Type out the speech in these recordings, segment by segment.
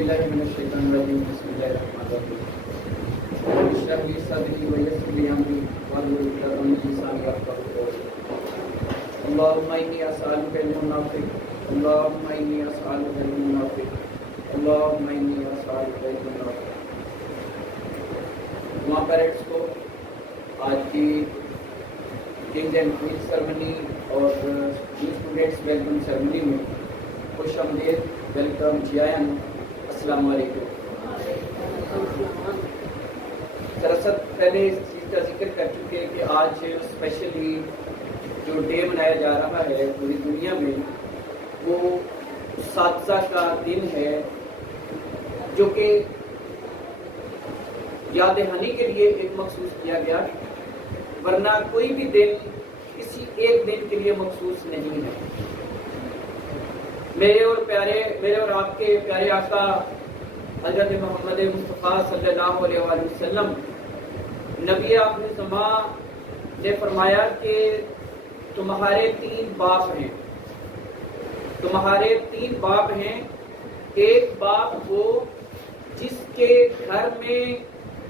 باللہ من الشیطان الرجیم بسم اللہ الرحمن الرحیم رب اشرح لی صدری ویسر لی امری واحلل عقدۃ من لسانی یفقهوا قولی اللهم انی اسألک علما نافعا اللهم انی اسألک علما نافعا اللهم انی اسألک علما نافعا۔ وہاں پیرنٹس کو آج کی کنگ اینڈ کوئین سرمنی اور اسٹوڈنٹس ویلکم سرمنی میں خوش آمدید، ویلکم جی آئین، السلام علیکم۔ دراصل پہلے اس چیز کا ذکر کر چکے کہ آج اسپیشلی جو ڈے منایا جا رہا ہے پوری دنیا میں وہ اساتذہ کا دن ہے، جو کہ یاد دہانی کے لیے ایک مخصوص کیا گیا، ورنہ کوئی بھی دن کسی ایک دن کے لیے مخصوص نہیں ہے۔ میرے اور آپ کے پیارے آقا حضرت محمد مصطفیٰ صلی اللہ علیہ وآلہ وسلم نبی آخر زمان نے فرمایا کہ تمہارے تین باپ ہیں، ایک باپ وہ جس کے گھر میں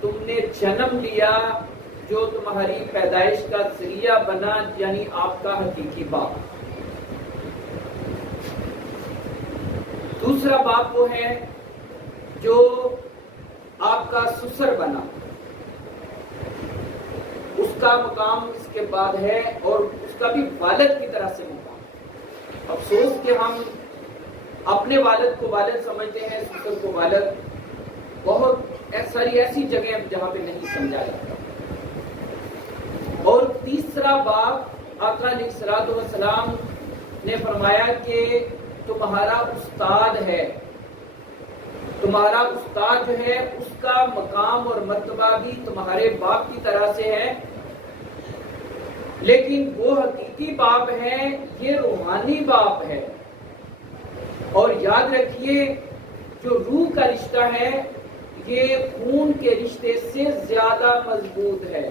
تم نے جنم لیا، جو تمہاری پیدائش کا ذریعہ بنا، یعنی آپ کا حقیقی باپ۔ دوسرا باپ وہ ہے جو آپ کا سسر بنا، اس کا مقام اس کے بعد ہے، اور اس کا بھی والد کی طرح سے مقام۔ افسوس کہ ہم اپنے والد کو والد سمجھتے ہیں، سسر کو والد، بہت ساری ایسی جگہیں جہاں پہ نہیں سمجھا جاتا۔ اور تیسرا باپ آقا علیہ الصلوۃ والسلام نے فرمایا کہ تمہارا استاد ہے، تمہارا استاد جو ہے اس کا مقام اور مرتبہ بھی تمہارے باپ کی طرح سے ہے، لیکن وہ حقیقی باپ ہے، یہ روحانی باپ ہے۔ اور یاد رکھیے جو روح کا رشتہ ہے یہ خون کے رشتے سے زیادہ مضبوط ہے۔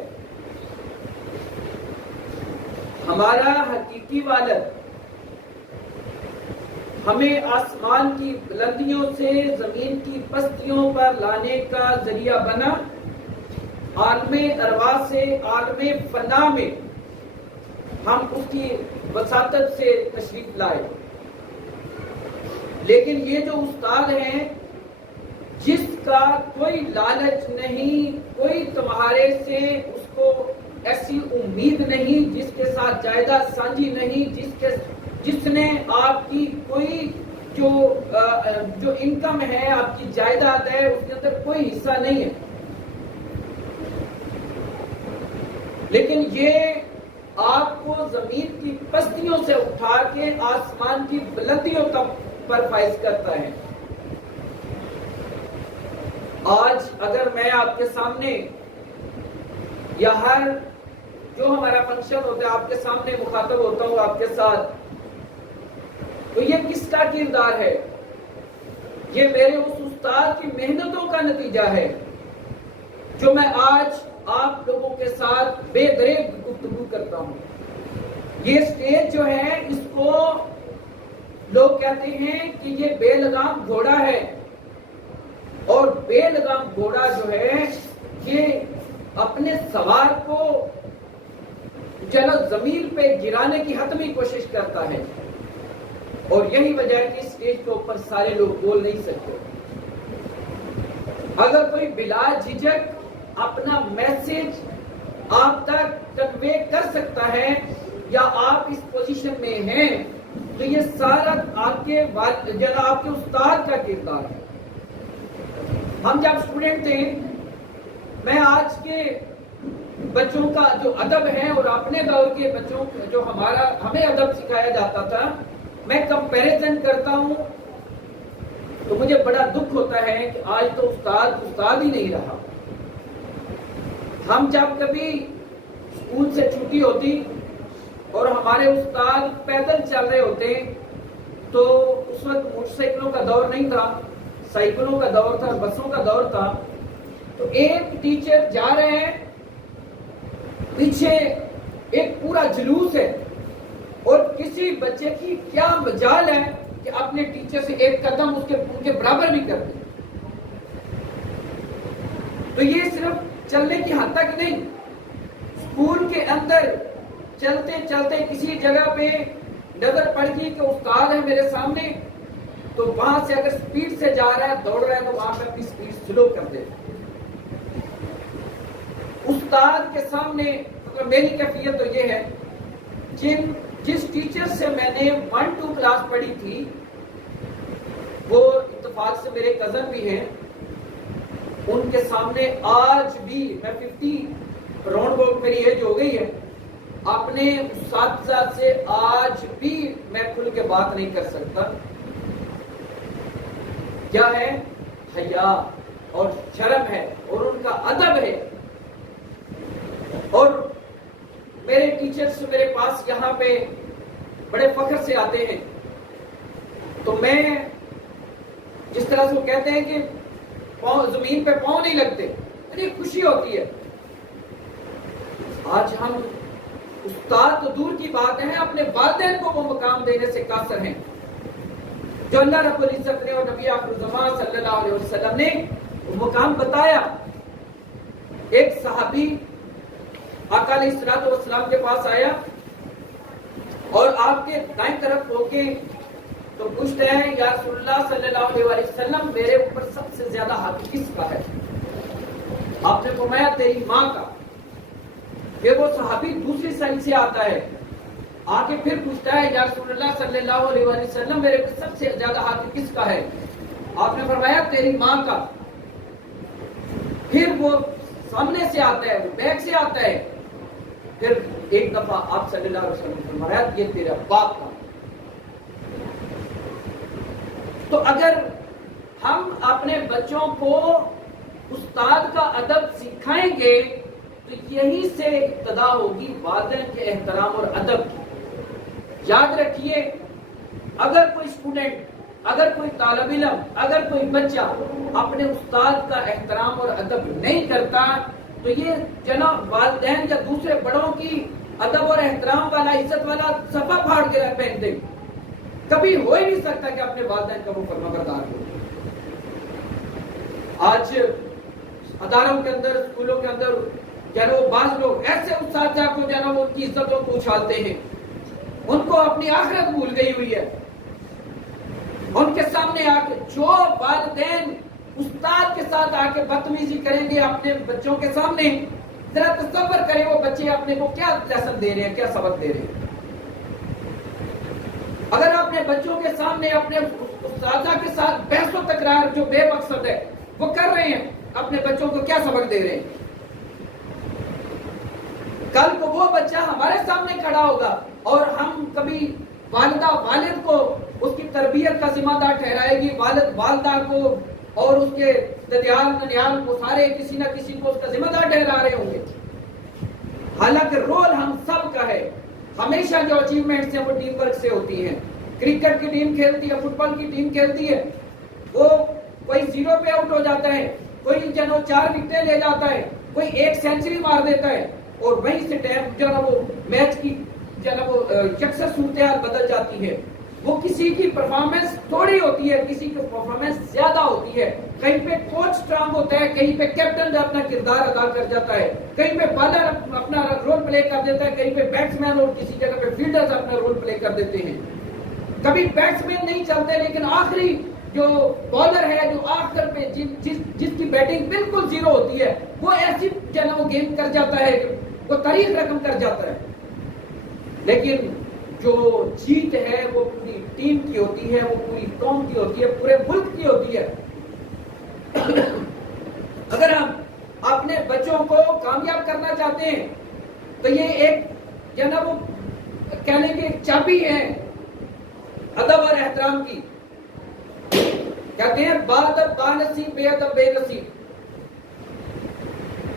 ہمارا حقیقی والد ہمیں آسمان کی بلندیوں سے زمین کی پستیوں پر لانے کا ذریعہ بنا، عالم ارواح سے عالم فنا میں ہم اس کی وساطت سے تشریف لائے۔ لیکن یہ جو استاد ہیں جس کا کوئی لالچ نہیں، کوئی تمہارے سے اس کو ایسی امید نہیں، جس کے ساتھ جائیداد سانجھی نہیں، جس نے آپ کی کوئی جو انکم ہے، آپ کی جائیداد ہے، اس کے اندر کوئی حصہ نہیں ہے، لیکن یہ آپ کو زمین کی پستیوں سے اٹھا کے آسمان کی بلندیوں تک پر فائز کرتا ہے۔ آج اگر میں آپ کے سامنے یا ہر جو ہمارا فنکشن ہوتا ہے آپ کے سامنے مخاطب ہوتا ہوں آپ کے ساتھ، تو یہ کس کا کردار ہے؟ یہ میرے اس استاد کی محنتوں کا نتیجہ ہے جو میں آج آپ لوگوں کے ساتھ بے دریغ گفتگو کرتا ہوں۔ یہ سٹیج جو ہے اس کو لوگ کہتے ہیں کہ یہ بے لگام گھوڑا ہے، اور بے لگام گھوڑا جو ہے یہ اپنے سوار کو زمین پہ گرانے کی حتمی کوشش کرتا ہے، اور یہی وجہ ہے کہ اسٹیج کے اوپر سارے لوگ بول نہیں سکتے۔ اگر کوئی بلا جھجک اپنا میسج آپ تک کنوے کر سکتا ہے یا آپ اس پوزیشن میں ہیں، تو یہ سارا آپ کے استاد کا کردار ہے۔ ہم جب اسٹوڈنٹ تھے، میں آج کے بچوں کا جو ادب ہے اور اپنے دور کے بچوں جو ہمیں ادب سکھایا جاتا تھا، میں کمپیریزن کرتا ہوں تو مجھے بڑا دکھ ہوتا ہے کہ آج تو استاد ہی نہیں رہا۔ ہم جب کبھی اسکول سے چھٹی ہوتی اور ہمارے استاد پیدل چل رہے ہوتے، تو اس وقت موٹر سائیکلوں کا دور نہیں تھا، سائیکلوں کا دور تھا، بسوں کا دور تھا، تو ایک ٹیچر جا رہے ہیں، پیچھے ایک پورا جلوس ہے، اور کسی بچے کی کیا مجال ہے کہ اپنے ٹیچر سے ایک قدم ان کے برابر بھی کر دیں۔ تو یہ صرف چلنے کی حد تک نہیں، اسکول کے اندر چلتے چلتے کسی جگہ پہ نظر پڑ گئی کہ استاد ہے میرے سامنے، تو وہاں سے اگر سپیڈ سے جا رہا ہے، دوڑ رہا ہے، تو وہاں پہ اپنی سپیڈ سلو کر دے۔ استاد کے سامنے مطلب میری کیفیت تو یہ ہے، جس ٹیچر سے میں نے 1-2 کلاس پڑھی تھی، وہ اتفاق سے میرے کزن بھی ہیں، ان کے سامنے آج بھی میں 50 راؤنڈ بوٹ میری ایج ہو گئی ہے، اپنے اساتذہ سے آج بھی میں کھل کے بات نہیں کر سکتا۔ کیا ہے؟ حیا اور شرم ہے، اور ان کا ادب ہے۔ اور میرے ٹیچرز میرے پاس یہاں پہ بڑے فخر سے آتے ہیں، تو میں جس طرح سے وہ کہتے ہیں کہ زمین پہ پاؤں نہیں لگتے، مجھے خوشی ہوتی ہے۔ آج ہم استاد تو دور کی بات ہے، اپنے والدین کو وہ مقام دینے سے قاصر ہیں جو اللہ رب العزت نے اور نبی آخر الزمان صلی اللہ علیہ وسلم نے وہ مقام بتایا۔ ایک صحابی آقا علیہ الصلوۃ والسلام کے پاس آیا اور آپ کے دائیں طرف ہو کے تو پوچھتے ہیں، یا رسول اللہ صلی اللہ علیہ وسلم، میرے اوپر سب سے زیادہ حق کس کا ہے؟ آپ نے فرمایا تیری ماں کا۔ پھر وہ صحابی دوسری سائڈ سے آتا ہے، آگے پھر پوچھتا ہے، یا رسول اللہ صلی اللہ علیہ وسلم، میرے اوپر سب سے زیادہ حق کس کا ہے؟ آپ نے فرمایا تیری ماں کا۔ پھر وہ سامنے سے آتا ہے، وہ بیک سے آتا ہے، پھر ایک دفعہ آپ صلی اللہ علیہ وسلم نے فرمایا یہ تیرا باپ کا۔ تو اگر ہم اپنے بچوں کو استاد کا ادب سکھائیں گے تو یہیں سے ابتدا ہوگی والدین کے احترام اور ادب کی۔ یاد رکھیے، اگر کوئی اسٹوڈنٹ، اگر کوئی طالب علم، اگر کوئی بچہ اپنے استاد کا احترام اور ادب نہیں کرتا تو یہ جناب والدین یا دوسرے بڑوں کی ادب اور احترام والا، عزت والا صفحہ پھاڑ کے پہن دے۔ کبھی ہو ہی نہیں سکتا کہ اپنے والدین کا وہ فرمانبردار ہو۔ آج اداروں کے اندر، اسکولوں کے اندر بعض لوگ ایسے اساتذہ کو وہ ان کی عزتوں کو اچھالتے ہیں، ان کو اپنی آخرت بھول گئی ہوئی ہے۔ ان کے سامنے آ کے جو والدین استاد کے ساتھ آ کے بدتمیزی کریں گے اپنے بچوں کے سامنے، ذرا تصور کریں وہ بچے اپنے کو کیا لیسن دے رہے ہیں، کیا سبق دے رہے ہیں۔ اگر اپنے بچوں کے سامنے اپنے اساتذہ کے ساتھ بحث و تکرار جو بے مقصد ہے وہ کر رہے ہیں، اپنے بچوں کو کیا سبق دے رہے ہیں؟ کل کو وہ بچہ ہمارے سامنے کھڑا ہوگا اور ہم کبھی والدہ والد کو اس کی تربیت کا ذمہ دار ٹھہرائے گی، والد والدہ کو اور اس کے ددیال ننیال کو سارے کسی نہ کسی کو اس کا ذمہ دار ٹھہرا رہے ہوں گے۔ حالانکہ رول ہم سب کا ہے۔ ہمیشہ جو اچیومنٹس ہیں وہ ٹیم ورک سے ہوتی ہیں۔ کرکٹ کی ٹیم کھیلتی ہے، فٹ بال کی ٹیم کھیلتی ہے، وہ کوئی 0 پہ آؤٹ ہو جاتا ہے، کوئی 4 وکٹیں لے جاتا ہے، کوئی 1 سینچری مار دیتا ہے، اور وہیں سے وہ میچ کی وہ یکسر صورتحال بدل جاتی ہے۔ وہ کسی کی پرفارمنس تھوڑی ہوتی ہے، کسی کی پرفارمنس زیادہ ہوتی ہے۔ کہیں پہ کوچ اسٹرانگ ہوتا ہے، کہیں پہ کیپٹن جو اپنا کردار ادا کر جاتا ہے، کہیں پہ بالر اپنا رول پلے کر دیتا ہے، کہیں پہ بیٹس مین اور کسی جگہ پہ فیلڈرز اپنا رول پلے کر دیتے ہیں۔ کبھی بیٹس مین نہیں چلتے، لیکن آخری جو بالر ہے، جو آخر پہ جس کی بیٹنگ بالکل 0 ہوتی ہے، وہ ایسی وہ گیم کر جاتا ہے، وہ تاریخ رقم کر جاتا ہے۔ لیکن جو جیت ہے وہ پوری ٹیم کی ہوتی ہے، وہ پوری قوم کی ہوتی ہے، پورے ملک کی ہوتی ہے۔ اگر ہم اپنے بچوں کو کامیاب کرنا چاہتے ہیں تو یہ ایک وہ کہنے کی چابی ہے ادب اور احترام کی۔ کہتے ہیں بادب با نصیب، بے ادب بے نصیب۔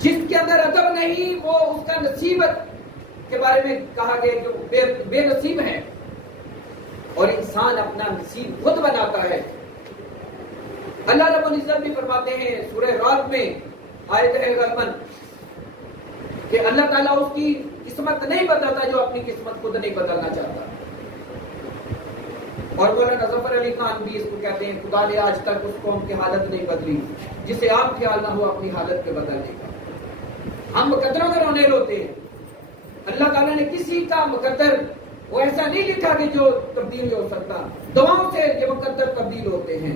جس کے اندر ادب نہیں وہ اس کا نصیب کے بارے میں کہا گیا کہ وہ بے نصیب ہے، اور انسان اپنا نصیب خود بناتا ہے۔ اللہ رب العزت بھی فرماتے ہیں سورہ رعد میں آیت ہے غالباً کہ اللہ تعالیٰ اس کی قسمت نہیں بدلتا جو اپنی قسمت خود نہیں بدلنا چاہتا۔ اور مولانا ظفر علی خان بھی اس کو کہتے ہیں خدا نے آج تک اس قوم کی حالت نہیں بدلی جسے آپ خیال نہ ہو اپنی حالت کے بدلنے کا۔ ہم مقدروں کے رونے روتے ہیں، اللہ تعالیٰ نے کسی کا مقدر وہ ایسا نہیں لکھا کہ جو تبدیل نہیں ہو سکتا، دعاؤں سے یہ مقدر تبدیل ہوتے ہیں،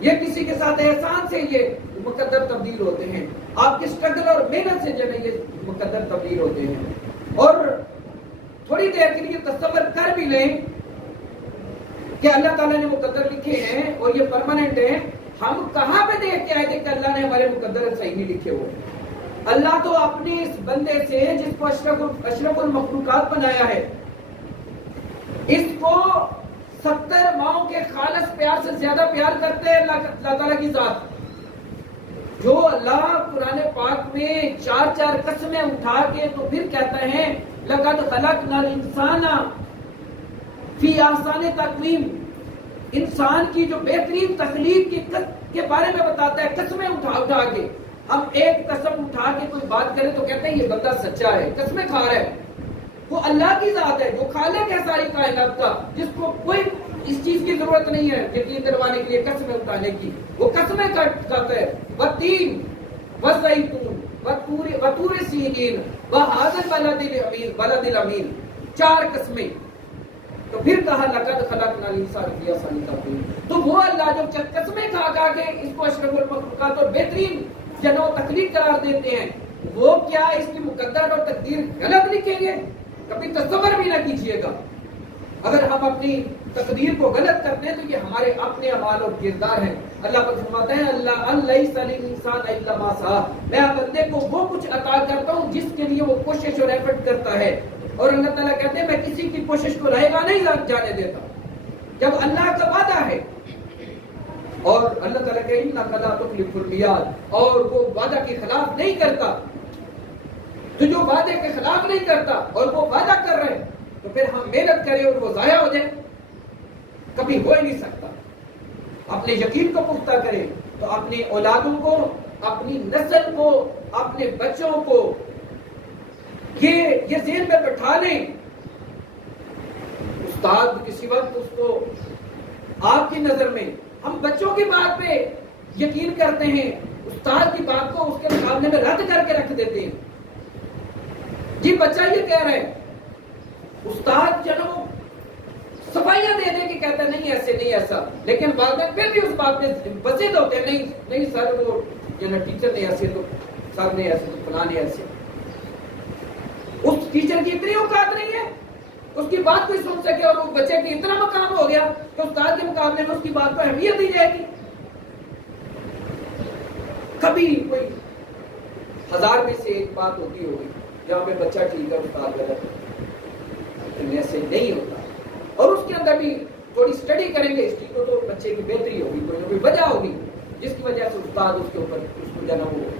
یہ کسی کے ساتھ احسان سے یہ مقدر تبدیل ہوتے ہیں، آپ کی اسٹرگل اور محنت سے جو ہے یہ مقدر تبدیل ہوتے ہیں۔ اور تھوڑی دیر کے لیے تصور کر بھی لیں کہ اللہ تعالیٰ نے مقدر لکھے ہیں اور یہ پرماننٹ ہیں، ہم کہاں پہ دیکھ کے آئے تھے کہ اللہ نے ہمارے مقدر صحیح نہیں لکھے ہوئے؟ اللہ تو اپنے اس بندے سے جس کو اشرف المخلوقات بنایا ہے، اس کو 70 ماؤں کے خالص پیار سے زیادہ پیار کرتے ہیں اللہ تعالیٰ کی ذات، جو اللہ قرآن پاک میں 4 قسمیں اٹھا کے تو پھر کہتا ہے لَقَدْ خَلَقْنَا الْإِنسَانَ فی احسن تقویم، انسان کی جو بہترین تخلیق کے بارے میں بتاتا ہے قسمیں اٹھا کے۔ ہم ایک قسم اٹھا کے کوئی بات کرے تو کہتے ہیں یہ بندہ سچا ہے، قسمیں کھا رہا ہے۔ وہ اللہ کی ذات ہے، وہ خالق ہے ساری کائنات کا، جس کو کوئی اس چیز کی ضرورت نہیں ہے یقین دلوانے کے لیے قسمیں اٹھانے کی، وہ قسمیں کھاتا ہے۔ وَالتِّينِ وَالزَّيْتُونِ وَطُورِ سِينِينَ وَهَٰذَا الْبَلَدِ الْأَمِينِ، 4 قسمیں۔ تو پھر کہا لَقَدْ خَلَقْنَا الْإِنسَانَ فِي أَحْسَنِ تَقْوِيمٍ، تو وہ اللہ جو قسمیں کھا کے اس کو اشرف المخلوقات اور بہترین جنو تخلیق قرار دیتے ہیں، وہ کیا اس کی مقدر اور تقدیر غلط لکھیں گے؟ کبھی تصور بھی نہ کیجیے گا۔ اگر ہم اپنی تقدیر کو غلط کرتے ہیں تو یہ ہمارے اپنے اعمال اور کردار ہیں۔ اللہ پر فرماتے ہیں اللہ لیس للانسان الا ما سعی، میں بندے کو وہ کچھ عطا کرتا ہوں جس کے لیے وہ کوشش اور ایفرٹ کرتا ہے، اور اللہ تعالیٰ کہتے ہیں میں کسی کی کوشش کو رہے گا نہیں جانے دیتا۔ جب اللہ کا وعدہ ہے اور اللہ تعالیٰ کہ انک لا تخلف المیعاد، اور وہ وعدہ کے خلاف نہیں کرتا، تو جو وعدے کے خلاف نہیں کرتا اور وہ وعدہ کر رہے تو پھر ہم محنت کریں اور وہ ضائع ہو جائے، کبھی ہو ہی نہیں سکتا۔ اپنے یقین کو پختہ کریں تو اپنی اولادوں کو، اپنی نسل کو، اپنے بچوں کو یہ ذہن میں بٹھا لیں۔ استاد کسی وقت اس کو آپ کی نظر میں ہم بچوں کی بات پہ یقین کرتے ہیں، استاد کی بات کو اس کے مقابلے میں رد کر کے رکھ دیتے ہیں۔ جی بچہ یہ کہہ رہے ہیں، استاد جنو صفائیاں دے دے کہ کہتا ہے نہیں ایسے نہیں ایسا، لیکن والدین پھر بھی اس بات میں بسید ہوتے ہیں، نہیں سر وہ ٹیچر نے ایسے تو سر نے ایسے تو فلاں نے ایسے۔ اس ٹیچر کی اتنی اوقات نہیں ہے اس کی بات کوئی سن سکے، اور اس بچے کی اتنا مقام ہو گیا کہ استاد کے مقابلے میں اس کی بات کو اہمیت دی جائے گی۔ کبھی کوئی 1000 میں سے ایک بات ہوتی ہوگی جہاں پہ بچہ ٹھیک ہے استاد غلط ہے، لیکن ایسے نہیں ہوتا۔ اور اس کے اندر بھی تھوڑی اسٹڈی کریں گے اس چیز کو تو بچے کی بہتری ہوگی، کوئی نہ کوئی وجہ ہوگی جس کی وجہ سے استاد اس کے اوپر اس کو جو ہے وہ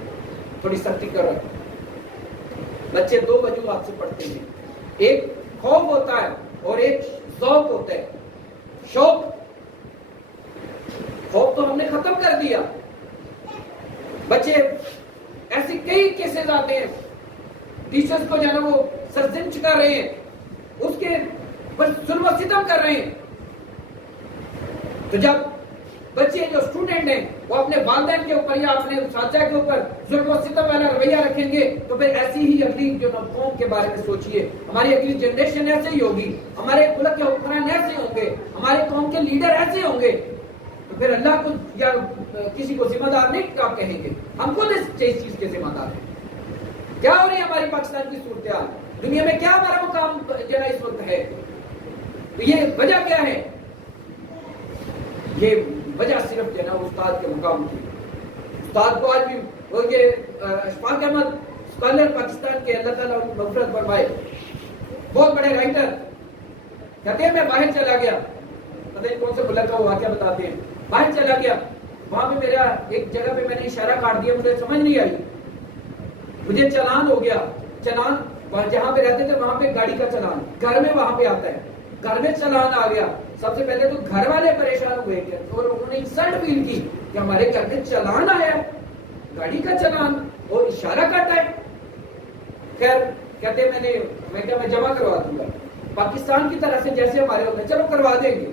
تھوڑی سختی کر رہا ہے۔ بچے 2 وجوہات سے پڑھتے ہیں، ایک خوف ہوتا ہے اور ایک ذوق ہوتا ہے۔ شوق، خوف تو ہم نے ختم کر دیا، بچے ایسے کئی کیسز آتے ہیں ٹیچرز کو جو ہے وہ سرزنش کر رہے ہیں، اس کے ظلم و ستم کر رہے ہیں۔ تو جب بچے جو اسٹوڈنٹ ہیں وہ اپنے والدین کے اوپر یا اپنے اساتذہ کے اوپر ظلم و ستم والا رویہ رکھیں گے تو پھر ایسی ہی اگلی جو قوم کے بارے میں سوچیے، ہماری اگلی جنریشن ایسے ہی ہوگی، ہمارے ملک کے حکمران ایسے ہوں گے، ہمارے قوم کے لیڈر ایسے ہوں گے، تو پھر اللہ کو یا کسی کو ذمہ دار نہیں کیا کہیں گے، ہم خود اس چیز کے ذمہ دار ہیں۔ کیا ہو رہی ہے ہماری پاکستان کی صورتحال، دنیا میں کیا ہمارا مقام جو ہے اس وقت ہے؟ تو یہ وجہ کیا ہے؟ یہ وجہ صرف جو ہے نا استاد کے مقام کی۔ استاد کو آج بھی وہ یہ اشفاق احمد اسکالر پاکستان کے، اللہ تعالیٰ ان کی مغفرت فرمائے، بہت بڑے رائٹر، کہتے ہیں میں باہر چلا گیا، پتہ نہیں کون سے ملک کا وہ واقعہ بتاتے ہیں، باہر چلا گیا، وہاں پہ میرا ایک جگہ پہ میں نے اشارہ کاٹ دیا، مجھے سمجھ نہیں آئی، مجھے چلان ہو گیا، چلان جہاں پہ رہتے تھے وہاں پہ گاڑی کا چلان، گھر میں وہاں پہ آتا ہے، گھر میں چلان آ گیا۔ سب سے پہلے تو گھر والے پریشان ہوئے اور انہوں نے انسلٹ فیل کی کہ ہمارے گھر میں چلان آیا، گاڑی کا چلان اور اشارہ کاٹا ہے۔ خیر کہتے میں جمع کروا دوں گا پاکستان کی طرح سے جیسے ہمارے ہوتے ہیں، چلو کروا دیں گے۔